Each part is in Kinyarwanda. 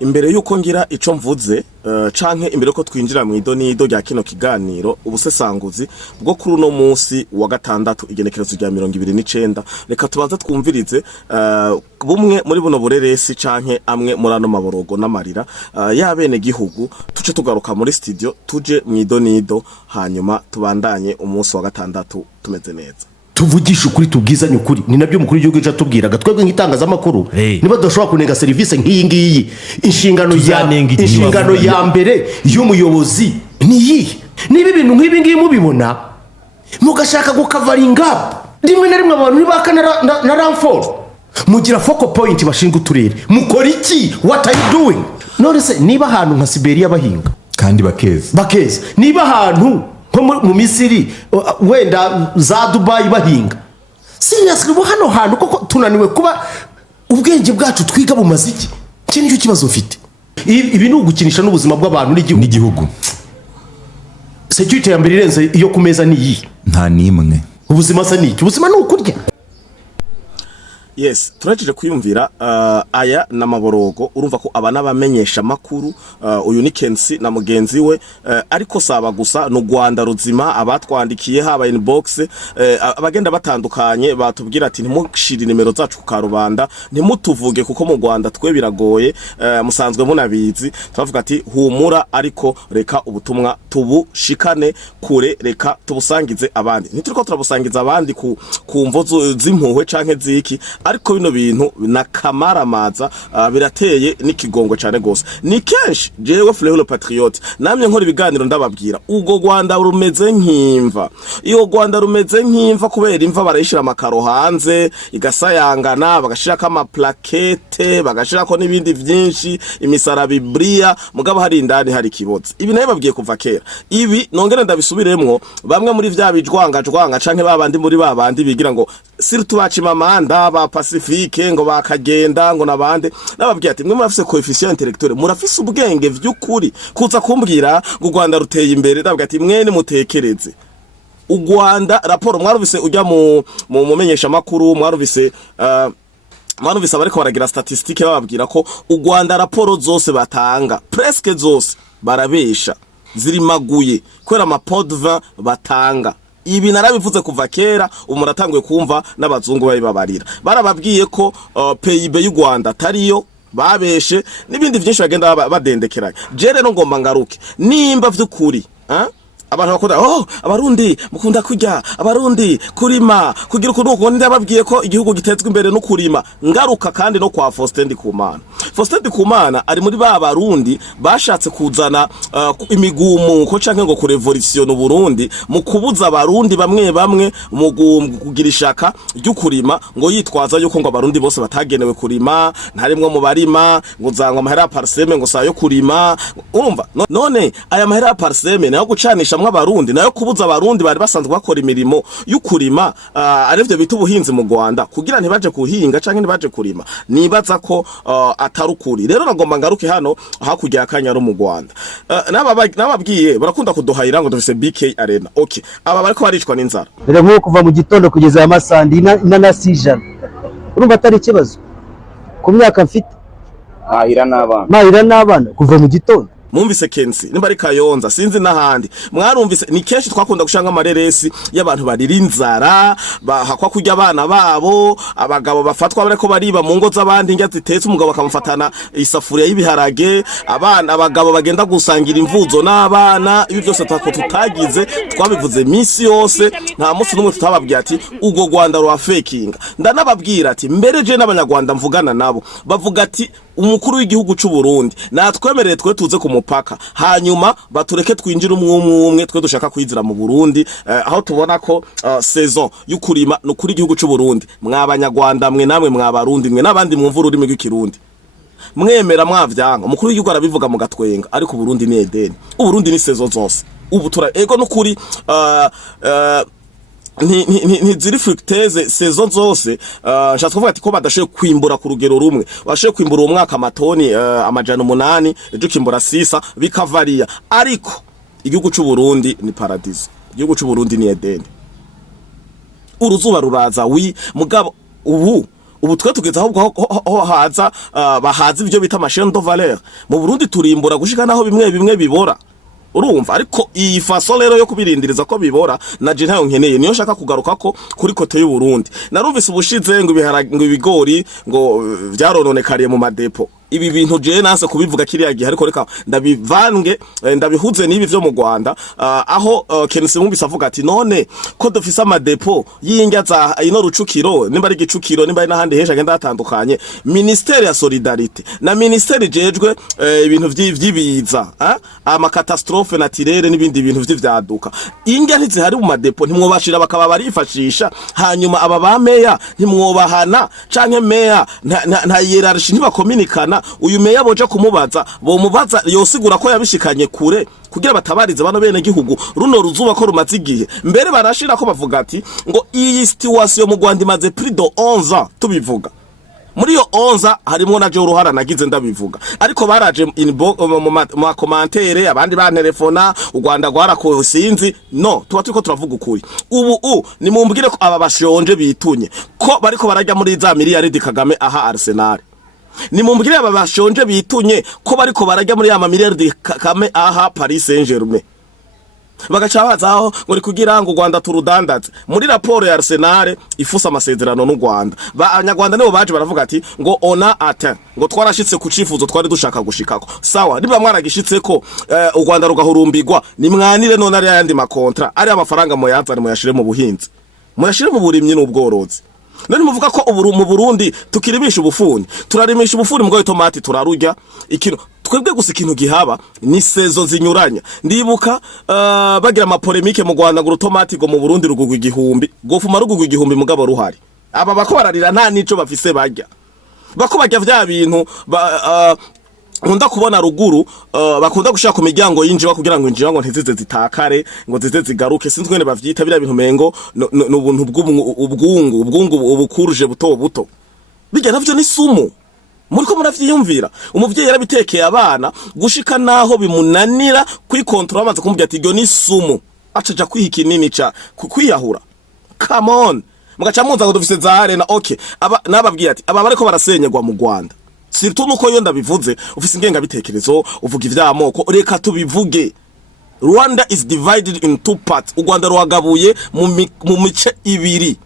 imbere yuko ngira ico mvuze canke imbere ko twinjira mu idonido rya kino kiganiro ubusesanguzi bwo kuri uno munsi wa gatandatu igenekerezo rya 29 reka tubanza twumvirize bumwe muri buno bureresi canke amwe muri ano maborogo n'amarira y'abene gihugu tuce tugaruka muri studio tuje mu idonido hanyuma tubandanye umunsi wa gatandatu tumeze neza. Tuvugisha ukuri tubwizanye ukuri ni nabyo mukuru w'igihugu cyo tubwiraga twebwe nk'itangazamakuru niba doshobora kunenga service nk'iyi ngiyi inshingano ya mbere y'umuyobozi ni iyi niba ibintu nk'ibi ngiyi mubibona mugashaka gukavaringa rimwe na rimwe abantu nibaka na ramfort mugira focal point bashinga uturere mukora iki what are you doing none se niba ahantu nka Siberia bahinga kandi bakeza niba ahantu mu Misiri wenda za Dubai bahinga seriously bo hano hantu koko tunaniwe kuba ubwenge bwacu twiga bumaze iki cyane cyo kibazo ufite ibi ni ugukinisha n'ubuzima bw'abantu n'igihugu security ya mbere irenze iyo kumeza ni iyi nta nimwe ubuzima sa niki ubuzima ni ukurya. Yes, turajije kuyumvira aya namaborogo urumva ko abana bamenyesha makuru uyu ni Kensi na mugenzi we ariko saba gusa no Rwanda ruzima abatwandikiye haba inbox abagenda batandukanye batubwira ati ntimushire nimero zacu ku karubanda ntimutuvuge kuko mu Rwanda twe biragoye musanzwe munabizi turavuga ati humura ariko reka ubutumwa tubushikane kure reka tubusangize abandi ntituriko turabusangiza abandi ku mvozo z'impuhwe canke ziki ariko bino bintu nakamaramaza birateye n'ikigongo cyane gose ni kenshi jewe Fleur Patriote namye nkora ibiganiro ndababwira ugo Rwanda rumeze nk'imva iyo Rwanda rumeze nk'imva kubera imva barayishira amakaro hanze igasayangana bagashira kama plaquette bagashira ko nibindi vyinshi imisara bibria mugabo hari indani hari kibozi ibi naye babwiye kuva kera ibi nongere ndabisubiremwo bamwe muri vya bijwanga canke babandi muri babandi bigira ngo surtout bacimamanda ba Pacifique ngo bakagenda ngo nabande nababwiye ati mwe murafise coefficient intellectuel murafise ubwenge vy'ukuri kuza kumbwira ngo Rwanda ruteye imbere ndabwiye ati mwene mutekereze u Rwanda raporo mwaruvise ujya mu mumenyesha makuru mwaruvise abariko baragira statistique bababwira ko u Rwanda raporo zose batanga presque zose barabesha ziri maguye kwera amapodva batanga ibi narabivuze kuva kera umuratanguye kumva n'abazungu babibabarira barababwiye ko PIB y'u Rwanda tariyo babeshe nibindi byinshi bagenda badendekeranye je rero ngomba ngaruke nimba vy'ukuri abantu bakunda abarundi mukunda kujya abarundi kurima kugira ukuntu uko ndababwiye ko igihugu gitezwe imbere no kurima ngaruka kandi no kwa Faustin Ndikumana ari muri ba barundi bashatse kuzana imigumuko canke ngo kurevolution Burundi mu kubuza abarundi bamwe mu kugira ishaka ryo kurima ngo yitwaza yuko ngo abarundi bose batagenewe kurima ntarimwe mu barima ngo zangwa amahera parseme ngo sayo kurima urumva none aya mahera parseme nayo gucanisha abarundi nayo kubuza abarundi bari basanzwe bakora imirimo y'ukurima arivyo bita ubuhinzi mu Rwanda kugira ntibaje kuhinga canke ntibaje kurima nibaza ko atarukuri rero nagomba ngaruke hano hakurya akanyaro mu Rwanda nababwiye barakunda kuduhayira ngo dufise BK Arena okay aba bariko baricwa n'inzara rero nko kuva mu gitondo kugeza amasandi inanasi ijana urumva atari ikibazo ku myaka mfite mahira n'abana kuva mu gitondo Mumvise Kensi nimba ari Kayonza sinzi nahandi mwarumvise ni kenshi twakunda gushanga amareresi y'abantu barira inzara bahakwa kujya abana babo abagabo bafatwa bareko bariba mu ngo z'abandi njya zitetse umugabo akamufatana isafuriya y'ibiharage abagabo bagenda gusangira imvuzo n'abana ibi byose tutagize twabivuze misi yose nta munsi n'umwe tutababwiye ati ugo Rwanda rwa faking ndanababwira ati mbere je n'abanyarwanda mvugana nabo bavuga ati umukuru w'igihugu cy'u Burundi natwemerere twe tuze ku mupaka hanyuma batureke twinjira umwe twe dushaka kwizira mu Burundi aho tubona ko saison y'ukurima no kuri igihugu cy'u Burundi mw'abanyarwanda mwe namwe mw'abarundi mwe nabandi mwumva ururimi rw'ikirundi mwemera mwavyanga umukuru w'igihugu arabivuga mu gatwenga ariko Burundi ni Edeni Burundi ni saison zose ubu tura ego no kuri ziri fructeze saison zose nshatse kuvuga ati ko badashoye kwimbura ku rugero rumwe bashoye kwimbura umwaka amatoni amajana 8 ejo kimbura 6 bikavaria ariko igihugu cy'u Burundi ni paradise igihugu cy'u Burundi ni Edeni uruzuba ruraza mugabo ubu ubu twe tugeze aho haza bahaza ibyo bita machine de valeur mu Burundi turimbura gushika naho bimwe bibora urumva ariko iyi faso rero yo kubirindiriza ko bibora naje ntayo nkeneye niyo shaka kugaruka ko kuri kote y'u Burundi narumvise ubushize ngo ibigori ngo vyarononekariye mu madepo ibi bintu je nase kubivuga kiriya gihe ariko reka ndabivange ndabihuze n'ibi vyo mu Rwanda aho Kenisi Mwumvise avuga ati none ko dufise amadepo y'ingya za ino rucukiro nimba ari gicukiro nimba ari nahandi hesha agenda hatandukanye ministeri ya solidarite na ministeri jejwe ibintu vy'ibiza ama catastrophe naturelle n'ibindi bintu vy'ivyaduka ingya ntizihari mu madepo ntimwobashira bakaba barifashisha hanyuma aba bameya ntimwobahana canke meya nta hierarchy ntibakominikana uyu meya boje kumubaza bomubaza yosigura ko yabishikanye kure kugira batabarize bano bene gihugu runo ruzuba ko rumaze igihe mbere barashira ko bavuga ati ngo iyi situation mu Rwanda imaze plus de 11 ans tubivuga muri yo 11 harimo na je uruhara nagize ndabivuga ariko baraje mu commentaire abandi bantelefona u Rwanda rwarako sinzi no tuba turiko turavuga ukuri ubu ni mumbwire ko aba bashonje bitunye ko bariko barajya muri za miliyari Kagame aha Arsenal ni mumbwire aba bashonje bitunye ko bariko barajya muri ya miliyari Kagame aha Paris Saint-Germain bagaca bazaho ngo kugira ngo Rwanda turudandaze muri raporo ya Arsenal ifusa amasezerano n'u Rwanda abanyarwanda nibo baje baravuga ati ngo ona ata ngo twarashitse ku cifuzo twari dushaka gushikako sawa niba mwaragishitse ko u Rwanda rugahurumbirwa ni mwanire none ari yandi makontra ari amafaranga mu yazane mu yashire mu buhinzi mu yashire mu burimyi n'ubworozi none muvuga ko mu Burundi tukirimisha ubufuni turarimisha ubufuni mugabo tomati turarurya ikintu twebwe gusa ikintu gihaba ni sezo zinyuranya ndibuka bagira ama polemique mu Rwanda ngo tomati go mu Burundi rugugwa igihumbi gofuma rugugwa igihumbi mugabo ruhari aba bakobararira nta nico bafise bajya bako bajya vya bintu nkunda kubona ruguru bakunda gushaka ku miryango yinjiwa kugira ngo injiwa ngo ntizize zitakare ngo zize zigaruke sinzi kwene bavyita bira bintu mengo n'ubuntu ubwungu ubukuruje buto bijya navyo ni sumu muriko muravyiyumvira umuvyeyi yarabitekeye abana gushika naho bimunanira kwikontrola amaze kumubwira ati gyo ni sumu acaja kwihika inini ca kwiyahura come on mugaca muza ngo dufise za arena okay nababwiye ati aba bariko barasenyegwa mu Rwanda surtout nuko yo ndabivuze ufise ingenga bitekerezo uvuga ivyamoko reka tubivuge Rwanda is divided in two parts u Rwanda ruagabuye mu mice ibiri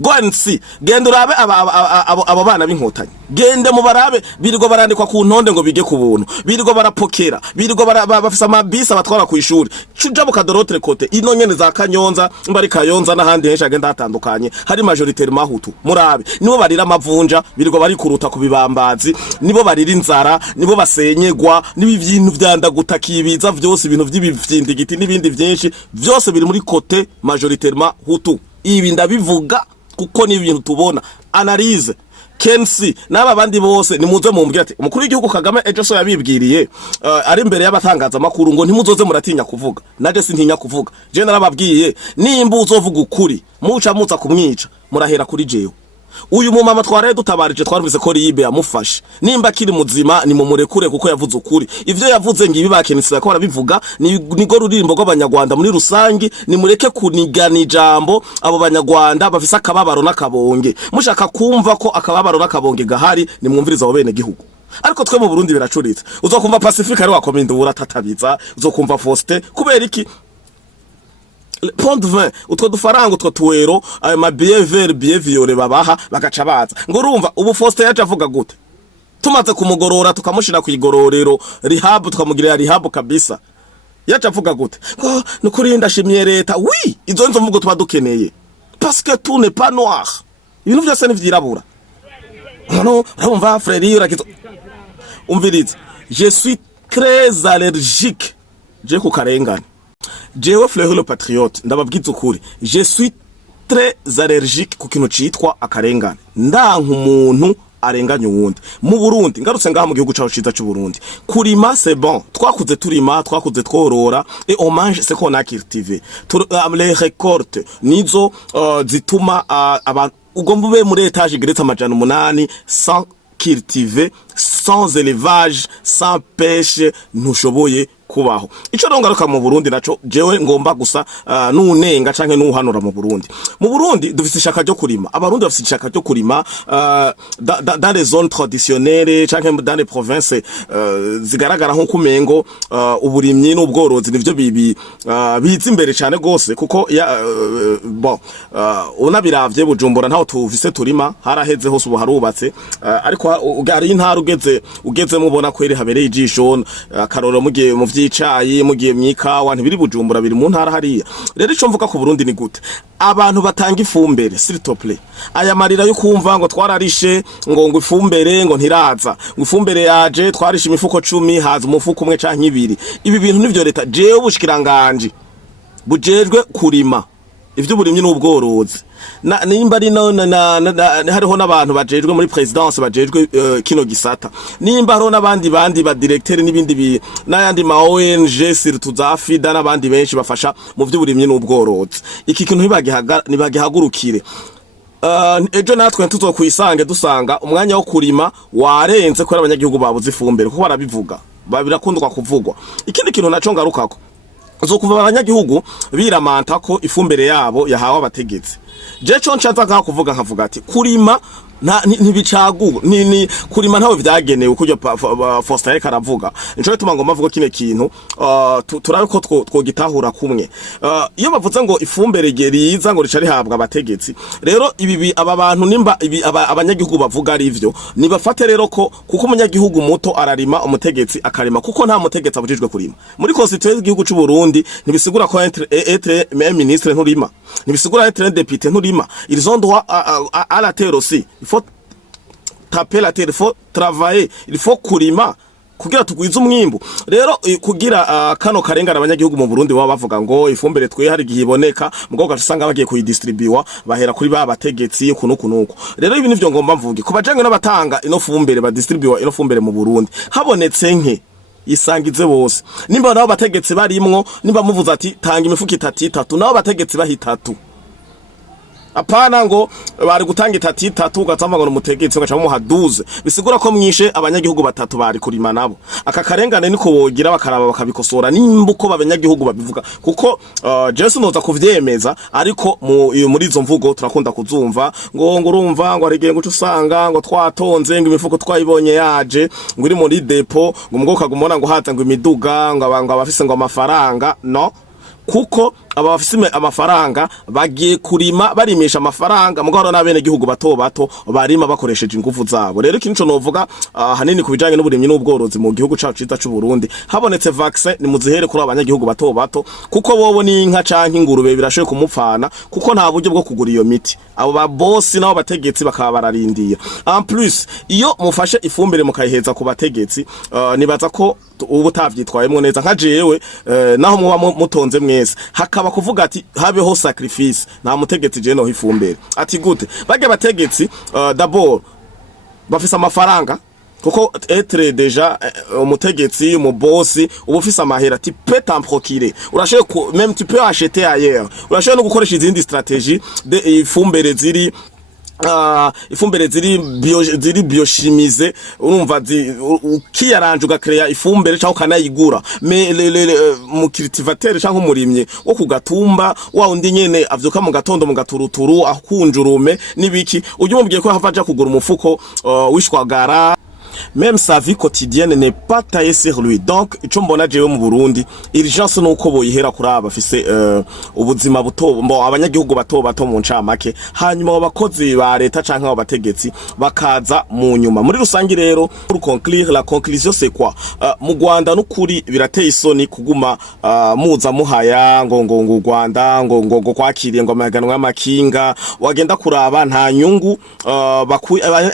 go and see genda urabe abo bana b'inkotanyi gende mu barabe birirwa barandikwa ku ntonde ngo bige ku buntu birirwa barapokera birirwa bafisa amabisi abatwara ku ishuri cuja mu kadorotre kote ino nyene za Kanyonza mbari Kayonza n'ahandi henshi agenda hatandukanye hari majoritaire mahutu murabe nibo barira amavunja birirwa bari kuruta ku bibambazi nibo barira inzara nibo basenyegwa nibi bintu vyanda gutakibiza vyose ibintu vy'ibivyendigiti n'ibindi vyinshi vyose biri muri kote majoritaire mahutu ibi ndabivuga kuko ni ibintu tubona analyse Kensi n'aba bandi bose nimuze mumbwira ati umukuru w'igihugu Kagame ejo so yabibwiriye ari imbere y'abatangaza makuru ngo ntimuzoze muratinya kuvuga naje sintinya kuvuga je narababwiye nimba uzovuga ukuri muca muza kumwica murahera kuri jewe uyu mumama twaraye dutabarije twarumvise ko ribe yamufashe nimba kiri muzima ni mumurekure kuko yavuze ukuri ivyo yavuze ngibi bakenisi ko barabivuga nigo rurimbo rw'abanyarwanda muri rusangi ni mureke kunigana ijambo abo banyarwanda bafise akababaro n'akabonge mushaka kumva ko akababaro n'akabonge gahari ni mwumviriza abo bene gihugu ariko twe mu Burundi biracuritse uzokumva Pacifique ari wakomenda uratatabiza uzokumva Faustin kubera iki Pont 20 utwo dufaranga utwo tuwero ayo ma billet violet babaha bagaca baza ngo urumva ubu Faustin yaje avuga gute tumaze kumugorora tukamushira ku igororero rehab tukamugirira rehab kabisa yaje avuga gute ngo nukuri ndashimye leta oui izo nzo mvugo tuba dukeneye parce que tout n'est pas noir ibintu byose ni vyirabura no urumva frère urakizo umvirize je suis très allergique je ku karengane jewe Fleury le patriote ndababwiza ukuri je suis très allergique ku kintu citwa akarengane ndanka umuntu arenganya uwundi mu Burundi ngarutse ngaha mu gihugu cyacu ciza cy'u Burundi kurima c'est bon twakuze turima twakuze tworora et on mange ce qu'on a cultivé les récoltes nizo zituma abantu ugomba ube muri etage igeretse amajana 8 sans cultiver sans élevage sans pêche ntushoboye kubaho. Ico rongaruka mu Burundi naco jewe ngomba gusa nunenga canke nuhanura mu Burundi. Mu Burundi dufise ishaka ryo kurima. Abarundi bafise ishaka ryo kurima dans les zones traditionnelles canke dans les provinces zigaragara nko kumengo uburimyi n'ubworozi nivyo biza imbere cyane gose kuko bon unabiravye Bujumbura ntaho tuvise turima haraheze hose ubu harubatse ariko ari intara ugeze mubona kwere habereye ijisho akaroro mugiye mu vyicayi mugiye mwikawa ntibiri Bujumbura biri mu ntara hariya. Rero ico mvuga ku Burundi ni gute abantu batanga ifumbere s'il te plaît aya marira yo kumva ngo twararishe ngo ifumbere ngo ntiraza ngo ifumbere yaje twarishe imifuko 10 haza umufuko umwe canke ibiri. Ibi bintu nivyo leta jewe bushikiranganje bujejwe kurima ivyo burimye n'ubworozi nimba ari hariho n'abantu bajejwe muri presidence bajejwe kino gisata nimba hariho n'abandi ba directeur n'ibindi n'ayandi ma ONG surtout za FIDA n'abandi benshi bafasha mu vyo burimye n'ubworozi. Iki kintu ntibagihagurukire. Ejo natwe tuzokwisange dusanga umwanya wo kurima warenze ko abanyagihugu babuze ifumbire kuko barabivuga birakundwa kuvugwa. Ikindi kintu naco ngarukako uzokuva abanyagihugu biramanta ko ifumbire yabo yahawe abategetsi. Je co ncanza kuvuga nkavuga ati kurima ntibicagu ni kurima ntawe vyagenewe kujya Faustin karavuga. Nico bituma ngo mavuga kine kintu turabe ko twogitahura kumwe. Iyo bavuze ngo ifumbire geriza ngo ricari habwa abategetsi rero ibi aba bantu nimba abanyagihugu bavuga ari ivyo nibafate rero ko kuko umunyagihugu muto ararima umutegetsi akarima kuko nta mutegetsi abujijwe kurima. Muri constitution y'igihugu c'u Burundi nibisigura ko être ministre nturima nibisigura être député nturima ils ont droit à la terre aussi. Il faut taper la terre, il faut travailler, il faut kurima kugira tugwiza umwimbu. Rero kugira kano karengana abanyagihugu mu Burundi baba bavuga ngo ifumbire twe hari gihiboneka mugabo gashanga bagiye kuyidistribuwa bahera kuri ba bategetsi kunuko. Rero ibi nivyo ngomba mvuge kubajangwe n'abatanga ino fumbire ba distribuwa ino fumbire mu Burundi habonetse nke isangize bose. Nimba nabo bategetsi barimwo nimba muvuza ati tanga imifuko 3 nabo bategetsi bahitatu. Apana ngo bari gutanga 3 ugatamba ngo umutegetsi ugaca mu 12 bisigura ko mwishe abanyagihugu batatu bari kurima nabo. Aka karengane niko bogira bakaraba bakabikosora nimbuko babanyagihugu babivuga kuko Jesu noza kuvyemeza ariko muri izo mvugo turakunda kuzumva ngo urumva ngo arigeye ngo usanga ngo twatonze ngo imifuko twayibonye yaje ngo iri muri depo ngo umgoka gumona ngo haza ngo imiduga ngo abafise ngo amafaranga no kuko abafise amafaranga bagiye kurima barimisha amafaranga mugaro n'abene gihugu bato barima bakoresheje ingufu zabo. Rero ikintu novuga hanini kubijanye n'uburimyi n'ubworozi mu gihugu cacu cita c'u Burundi habonetse vaccine ni muzihere kuri abanyagihugu bato kuko bobo ni inka canke ingurube birashoye kumupfana kuko nta buryo bwo kugura iyo miti. Abo ba boss nabo bategetsi bakaba bararindiye. En plus iyo mufashe ifumbire mukayiheza ku bategetsi nibaza ko ubu tavyitwayemwo neza nka jewe naho muba mutonze mwese hakaba kuvuga ati habeho sacrifice nta mutegetsi je no ifumbire ati gute bage bategetsi d'abord bafise amafaranga kuko être déjà umutegetsi mu boss ubufise amahera ati peut t'en procurer urashoye même tu peux acheter ailleurs urashoye no gukoresha izindi stratégie de ifumbire ziri ifumbire ziri biochimize urumva ukiyaranje ugakreya ifumbire cyangwa kanayigura mu cultivateur cyangwa umurimye wo kugatumba wa undi nyene avyuka mu gatondo mu gaturuturu akunjurume nibiki ujye umubwiye ko havaja kugura umufuko wishwagara. Même sa vie quotidienne n'est pas taillée sur lui. Donc ico mbona jewe mu Burundi urgence nuko boyihera kuri abafise ubuzima buto mbo abanyagihugu bato mu ncamake hanyuma abakozi ba leta canke abategetsi bakaza mu nyuma. Muri rusangi rero pour conclure la conclusion c'est quoi mu Rwanda n'ukuri birateye isoni kuguma muza muhaya ngo Rwanda ngo kwakiriye ngo amaganwa y'amakinga wagenda kuraba nta nyungu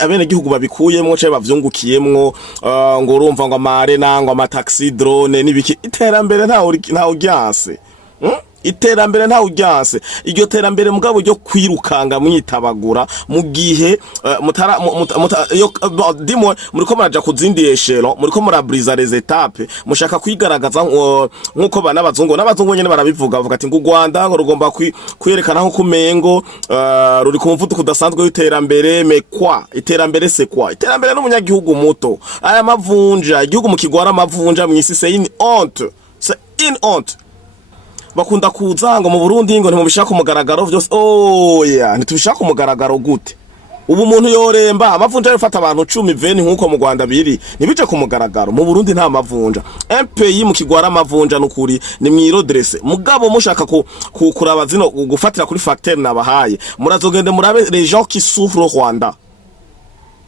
abene gihugu babikuyemo cyo bavyungukiye ngo urumva ngo amarena ngo amataxi drone nibiki iterambere nta uryanse iterambere nta uryanse iryo terambere mugabo ryo kwirukanga mwitabagura mu gihe dimo muriko maraja kuzindi eshelo muriko murabriza les étapes mushaka kwigaragaza nkuko n'abazungu nyene barabivuga bavuga ati ngo Rwanda ngo rugomba kwerekana nko kumengo ruri ku mvuduko udasanzwe w'iterambere mekwa iterambere c'est quoi iterambere n'umunyagihugu muto aya mavunja igihugu mu kigwara amavunja mwisi c'est une honte in honte bakunda kuza ngo mu Burundi ngo ntimubishaka umugaragaro vyose oya ntitubishaka umugaragaro gute ubu umuntu yoremba amavunja arifata abantu 10 20 nkuko mu Rwanda biri nibije ku mugaragaro mu Burundi nta mavunja MPI mu kigwara amavunja nukuri ni mwirodresse mugabo mushaka kuraba zino gufatira kuri facteur nabahaye murazogende murabe les gens qui souffrent au Rwanda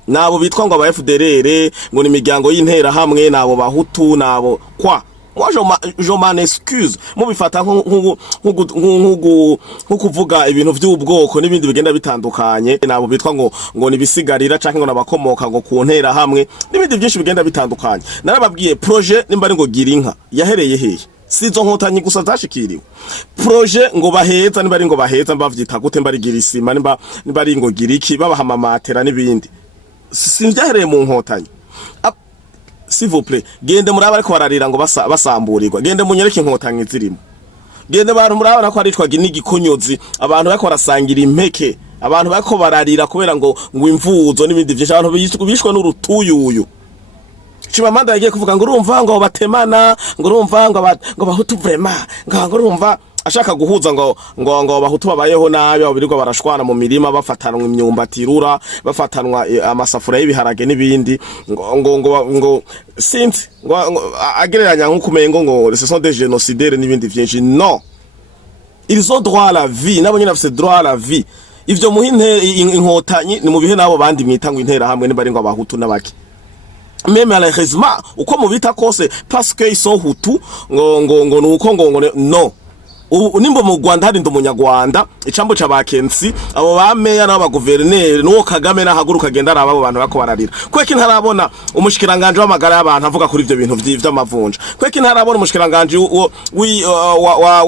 nabo bitwa ngo aba FDLR ngo ni miryango y'intera hamwe nabo bahutu nabo kwa moi je m'en excuse mubifata nko kuvuga ibintu by'ubwoko n'ibindi bigenda bitandukanye nabo bitwa ngo nibisigarira canke ngo nabakomoka ngo ku ntera hamwe n'ibindi byinshi bigenda bitandukanye narababwiye projet nimba ari ngo gira inka yahereye hehe sizo nkotanyi gusa zashikiriwe projet ngo baheza nimba ari ngo baheza mbavyita gute mba ari gira isima nimba ari ngo gira iki babahamamatera n'ibindi sinvyahereye mu nkotanyi s'il vous plaît gende muraba ariko bararira ngo basamburirwa gende munyereke inkotanyi zirimo gende abantu murabana ko aricwa n'igikonyozi abantu bako barasangira impeke abantu bako bararira kubera ngo imvuzo n'ibindi byinshi abantu bishwe n'urutuyuyu Chimamanda yagiye kuvuga ngo urumva ngo batemana ngo urumva ngo bahutu vraiment ngo urumva ashaka guhuza ngo bahutu babayeho nabi babirirwa barashwana mu mirima bafatanwa imyumbati rura bafatanwa amasafura y'ibiharage n'ibindi ngo sinzi ngo agereranya nk'ukumengo ngo ce sont des génocidaires n'ibindi byinshi non ils ont droit à la vie nabo nyine bafite droit à la vie ivyo inkotanyi ni mu bihe nabo bandi mwita ngo intera hamwe niba ari ngo abahutu n'abaki mais malheureusement uko mubita kose parce que ils sont hutu ngo nuko ngo non nimbo mu Rwanda hari ndumunyarwanda icambo c'abakensi abo bameya n'aba guverineri nuwo Kagame nahaguruka genda araba abo bantu bako bararira kweki ntarabona umushikiranganje w'amagara y'abantu avuga kuri ivyo bintu vy'amavunja kweki ntarabona umushikiranganje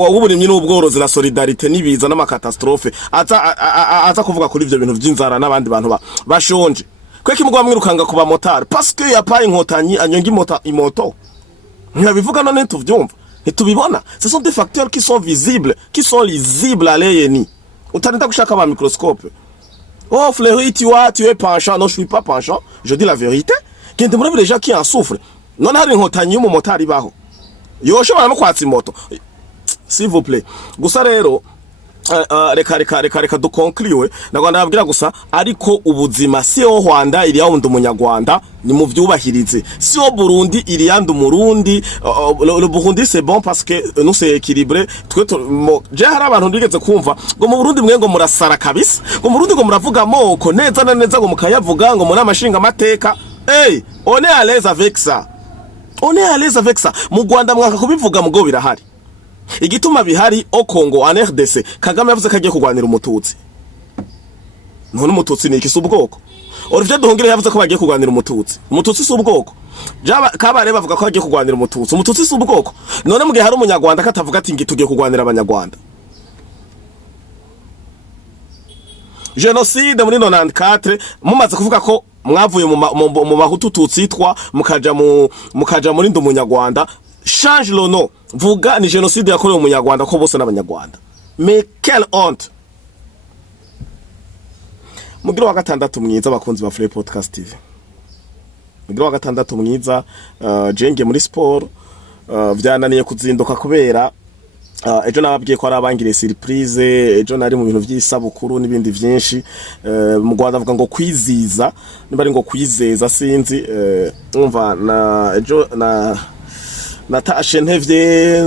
w'uburimyi n'ubworozi na solidarité nibiza n'amakatastrophe aza kuvuga kuri ivyo bintu vy'inzara n'abandi bantu bashonje kweki mugwa mwirukanga kuba motari parce que yapaye inkotanyi anyonga imoto ntibabivuga none tuvyumva ntitubibona ce sont des facteurs qui sont visibles qui sont lisibles à l'œil nu utanita gushaka ba microscope oh Fleury tu es penchant non je suis pas penchant je dis la vérité kende murabe les gens qui en souffrent none hari inkotanyi mu motari baho yoshobora no kwatsa imoto s'il vous plaît gusa rero reka dukonkliwe nagwanda nabwira gusa ariko ubuzima si o Rwanda iri yawo ndumunyarwanda ni mu vyubahirize si o Burundi iri yandi umurundi le Burundi c'est bon parce que nous c'est équilibré twe je hari abantu ndigeze kumva ngo mu Burundi mwe ngo murasara kabisa ngo mu Burundi ngo muravuga moko neza na neza ngo mukayavuga ngo muri amashinga amateka on est à l'aise avec ça mu Rwanda mwaka kubivuga mugo birahari igituma bihari o Congo en RDC Kagame yavuze ko agiye kugwanira umututsi none umututsi ni ikisi ubwoko Olivier Duhungire yavuze ko bagiye kugwanira umututsi si ubwoko kabare bavuga ko agiye kugwanira umututsi si ubwoko none mugihe hari umunyarwanda katavuga ati ngi tugiye kugwanira abanyarwanda genocide muri 94 mumaze kuvuga ko mwavuye mu bahutu tutsitwa mukaja muri ndumunyarwanda change le nom vuga ni génocide yakorewe umunyarwanda ko bose n'abanyarwanda mais quelle honte mugira wa gatandatu mwiza abakunzi ba Free Podcast TV mugira wa gatandatu mwiza jenge muri sport byananiye kuzinduka kubera ejo nababwiye ko ari abangire surprise ejo nari mu bintu by'isabukuru n'ibindi byinshi mu Rwanda avuga ngo kwiziza niba ari ngo kwizeza sinzi umva na ejo natashe ntevye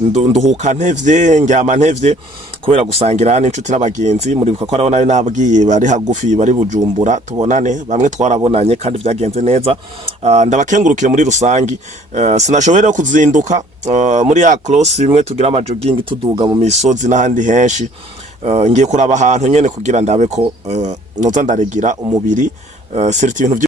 nduhuka ntevye ngyama ntevye kubera gusangira n'inshuti n'abagenzi muri buka ko araho nari nabwiye bari hagufi bari Bujumbura tubonane bamwe twarabonanye kandi byagenze neza ndabakengurukire muri rusangi sinashobora kuzinduka muri ya cross bimwe tugira ama jogging tuduga mu misozi n'ahandi henshi ngiye kuraba ahantu nyene kugira ndabe ko noza ndaregira umubiri certain ibintu